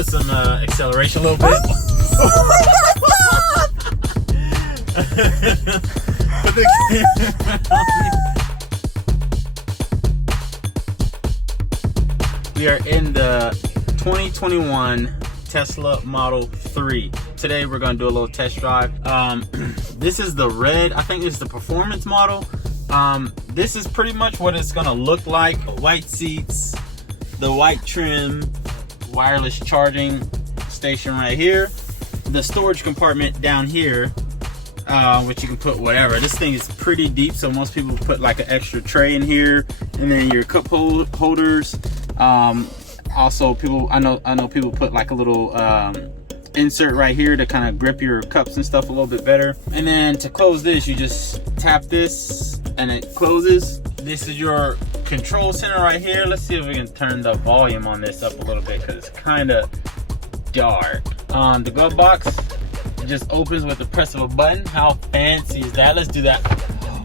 put some acceleration a little bit. Oh my God, stop! Put the camera on. We are in the 2021 Tesla Model 3. Today we're going to do a little test drive. This is the red, I think this is the performance model. This is pretty much what it's going to look like. White seats, the white trim, wireless charging station right here, the storage compartment down here, which you can put whatever. This thing is pretty deep, so most people put like an extra tray in here, and then your cup holders. Also, I know people put like a little insert right here to kind of grip your cups and stuff a little bit better. And then to close this, you just tap this and it closes. This is your control center right here. Let's see if we can turn the volume on this up a little bit because it's kind of dark. The glove box, it just opens with the press of a button. How fancy is that? Let's do that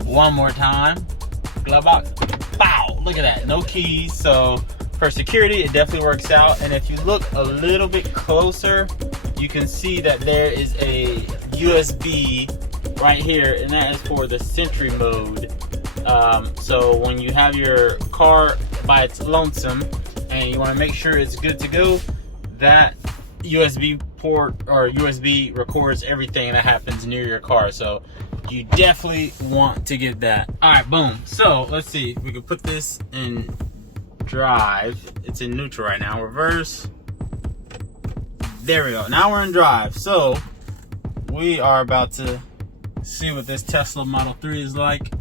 one more time. Glove box, pow, look at that, no keys. So for security, it definitely works out. And if you look a little bit closer, you can see that there is a USB right here, and that is for the Sentry mode. So when you have your car by its lonesome and you want to make sure it's good to go, that USB port or USB records everything that happens near your car. So you definitely want to get that. All right, boom. So let's see, we can put this in drive. It's in neutral right now. Reverse. There we go. Now we're in drive. So we are about to see what this Tesla Model 3 is like.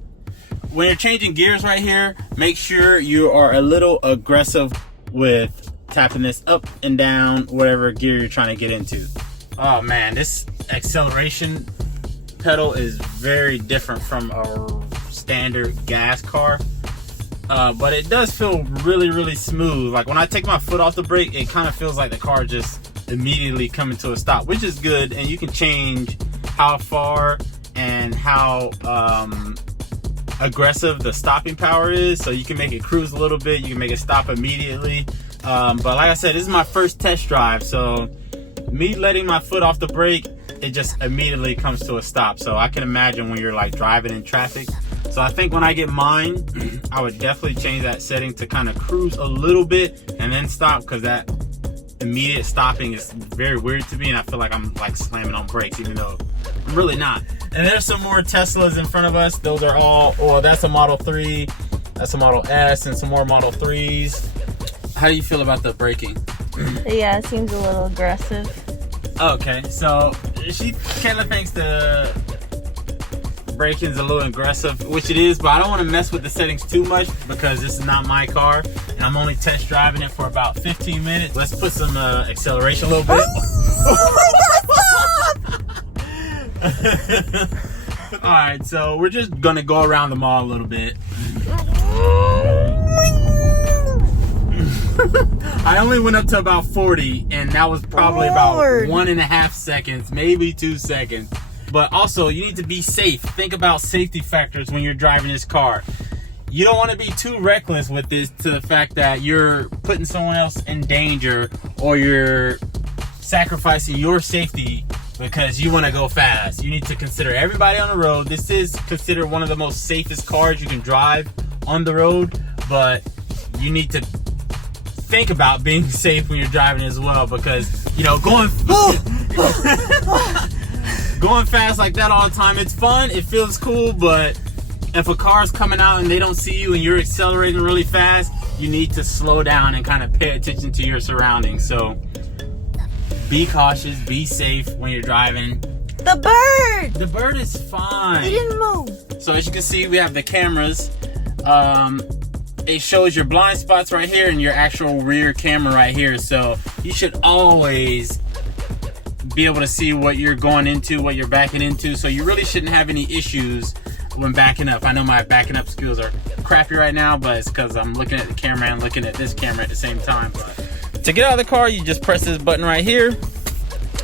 When you're changing gears right here, make sure you are a little aggressive with tapping this up and down, whatever gear you're trying to get into. Oh man, this acceleration pedal is very different from a standard gas car. But it does feel really, really smooth. Like when I take my foot off the brake, it kind of feels like the car just immediately coming to a stop, which is good. And you can change how far and how aggressive the stopping power is. So you can make it cruise a little bit, you can make it stop immediately. But like I said, this is my first test drive, so me letting my foot off the brake, it just immediately comes to a stop. So I can imagine when you're like driving in traffic. So I think when I get mine, I would definitely change that setting to kind of cruise a little bit and then stop, because that immediate stopping is very weird to me, and I feel like I'm like slamming on brakes, even though I'm really not. And there's some more Teslas in front of us. Those are all, well, that's a Model 3, that's a Model S, and some more Model 3s. How do you feel about the braking? Yeah, it seems a little aggressive. Okay, so Kayla thinks the braking's a little aggressive, which it is, but I don't want to mess with the settings too much because this is not my car and I'm only test driving it for about 15 minutes. Let's put some acceleration a little bit. Oh my God, stop! Alright, so we're just gonna go around the mall a little bit. I only went up to about 40, and that was probably about 1.5 seconds, maybe 2 seconds. But also, you need to be safe. Think about safety factors when you're driving this car. You don't want to be too reckless with this, to the fact that you're putting someone else in danger, or you're sacrificing your safety because you want to go fast. You need to consider everybody on the road. This is considered one of the most safest cars you can drive on the road, but you need to think about being safe when you're driving as well, because you know, going fast like that all the time, it's fun, it feels cool, but if a car's coming out and they don't see you and you're accelerating really fast, you need to slow down and kind of pay attention to your surroundings. So be cautious, be safe when you're driving. The bird is fine. It didn't move. So as you can see, we have the cameras. It shows your blind spots right here and your actual rear camera right here. So you should always be able to see what you're going into, what you're backing into. So you really shouldn't have any issues when backing up. I know my backing up skills are crappy right now, but it's because I'm looking at the camera and looking at this camera at the same time. But to get out of the car, you just press this button right here,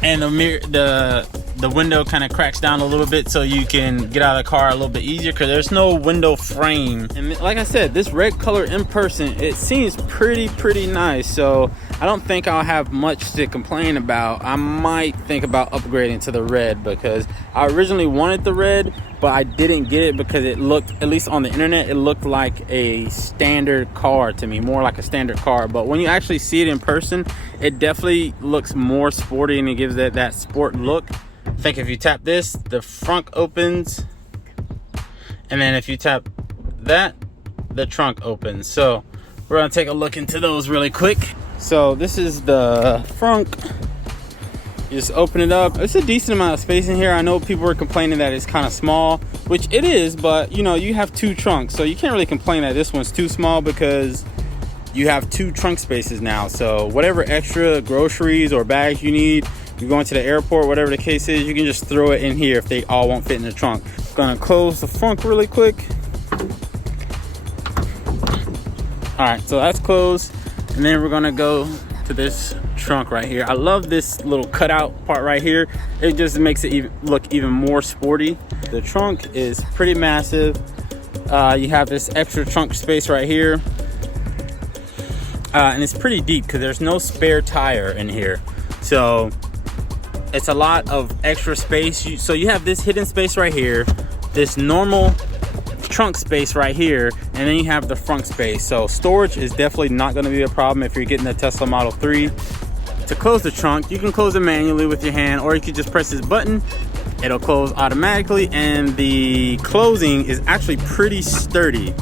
and the window kind of cracks down a little bit so you can get out of the car a little bit easier, because there's no window frame. And like I said, this red color in person, it seems pretty nice. So I don't think I'll have much to complain about. I might think about upgrading to the red because I originally wanted the red, but I didn't get it because it looked, at least on the internet, it looked like a standard car to me, more like a standard car. But when you actually see it in person, it definitely looks more sporty and it gives it that sport look. I think if you tap this, the front opens, and then if you tap that, the trunk opens. So we're gonna take a look into those really quick. So this is the front. You just open it up. It's a decent amount of space in here. I know people are complaining that it's kind of small, which it is, but you know, you have two trunks, so you can't really complain that this one's too small because you have two trunk spaces now. So whatever extra groceries or bags you need, you're going to the airport, whatever the case is, you can just throw it in here if they all won't fit in the trunk. Gonna close the front really quick. All right, so that's closed. And then we're gonna go to this trunk right here. I love this little cutout part right here. It just makes it look even more sporty. The trunk is pretty massive. You have this extra trunk space right here. And it's pretty deep because there's no spare tire in here. So it's a lot of extra space. So you have this hidden space right here, this normal trunk space right here, and then you have the front space. So storage is definitely not going to be a problem if you're getting the Tesla Model 3. To close the trunk, you can close it manually with your hand, or you can just press this button. It'll close automatically, and the closing is actually pretty sturdy.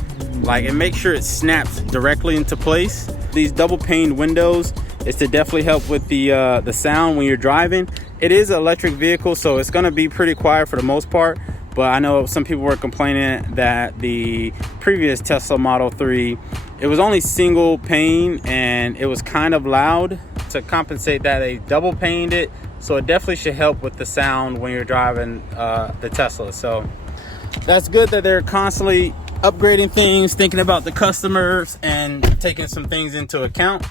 Like, it makes sure it snaps directly into place. These double paned windows is to definitely help with the sound when you're driving. It is an electric vehicle, so it's going to be pretty quiet for the most part. But I know some people were complaining that the previous Tesla Model 3, it was only single pane and it was kind of loud. To compensate that, they double paned it. So it definitely should help with the sound when you're driving the Tesla. So that's good that they're constantly upgrading things, thinking about the customers and taking some things into account.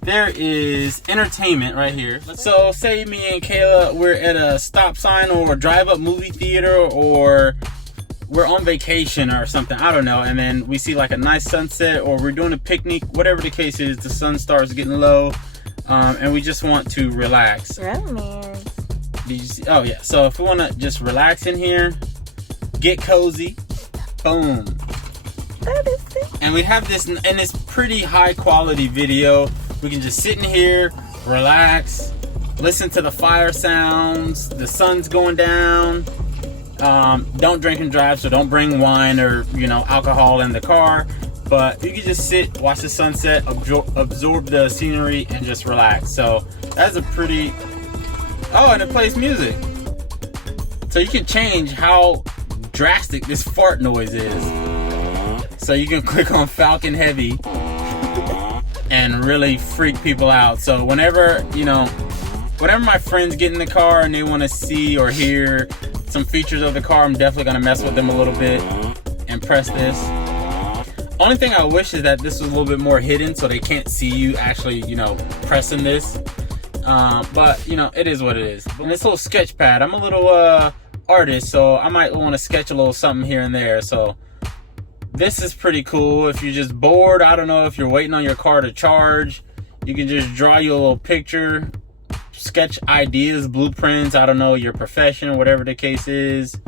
There is entertainment right here. So say me and Kayla, we're at a stop sign or a drive-up movie theater, or we're on vacation or something, I don't know, and then we see like a nice sunset, or we're doing a picnic, whatever the case is, the sun starts getting low, and we just want to relax. Romance. Did you see? Oh yeah, so if we want to just relax in here, get cozy, boom. That is it. And we have this, and it's pretty high quality video. We can just sit in here, relax, listen to the fire sounds, the sun's going down. Don't drink and drive, so don't bring wine or, you know, alcohol in the car. But you can just sit, watch the sunset, absorb the scenery, and just relax. So that's a pretty... Oh, and it plays music. So you can change how drastic this fart noise is. So you can click on Falcon Heavy and really freak people out. So whenever my friends get in the car and they want to see or hear some features of the car, I'm definitely going to mess with them a little bit and press this. Only thing I wish is that this was a little bit more hidden so they can't see you actually, pressing this. But, it is what it is. And this little sketch pad, I'm a little artist, so I might want to sketch a little something here and there. So this is pretty cool. If you're just bored, I don't know, if you're waiting on your car to charge, you can just draw you a little picture, sketch ideas, blueprints, I don't know, your profession, whatever the case is.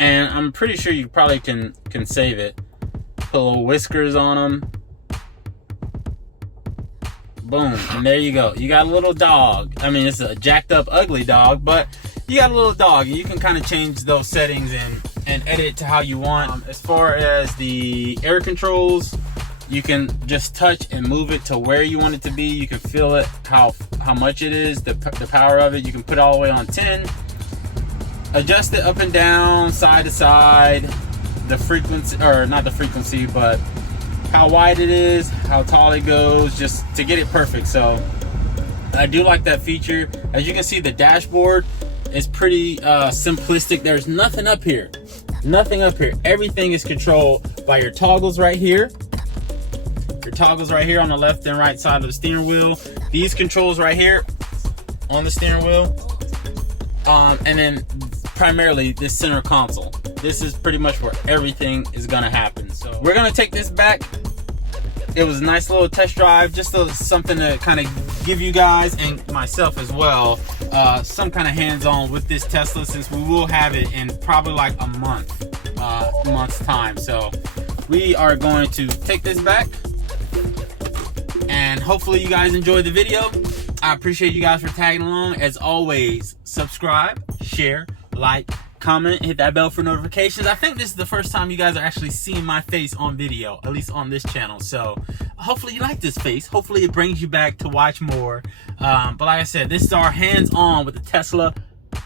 And I'm pretty sure you probably can save it. Put little whiskers on them. Boom, and there you go. You got a little dog. I mean, it's a jacked up, ugly dog, but you got a little dog, and you can kind of change those settings and edit it to how you want. As far as the air controls, you can just touch and move it to where you want it to be. You can feel it, how much it is, the power of it. You can put it all the way on 10. Adjust it up and down, side to side. The frequency, or not the frequency, but how wide it is, how tall it goes, just to get it perfect. So I do like that feature. As you can see, the dashboard is pretty simplistic. There's nothing up here. Nothing up here. Everything is controlled by your toggles right here. Your toggles right here on the left and right side of the steering wheel. These controls right here on the steering wheel. And then primarily this center console. This is pretty much where everything is gonna happen. So we're gonna take this back it was a nice little test drive, just something to kind of give you guys and myself as well some kind of hands-on with this Tesla, since we will have it in probably like a month's time. So we are going to take this back, and hopefully you guys enjoyed the video. I appreciate you guys for tagging along. As always, subscribe, share, like, comment, hit that bell for notifications. I think this is the first time you guys are actually seeing my face on video, at least on this channel. So hopefully you like this face. Hopefully it brings you back to watch more. But like I said, this is our hands-on with the Tesla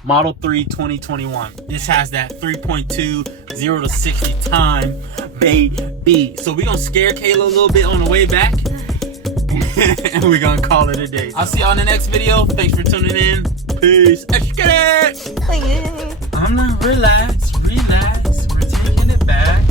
Model 3 2021. This has that 3.2 0 to 60 time, baby. So we're gonna scare Kayla a little bit on the way back. And we're gonna call it a day. I'll see y'all in the next video. Thanks for tuning in. Peace. Let's get it. I'm not relax. We're taking it back.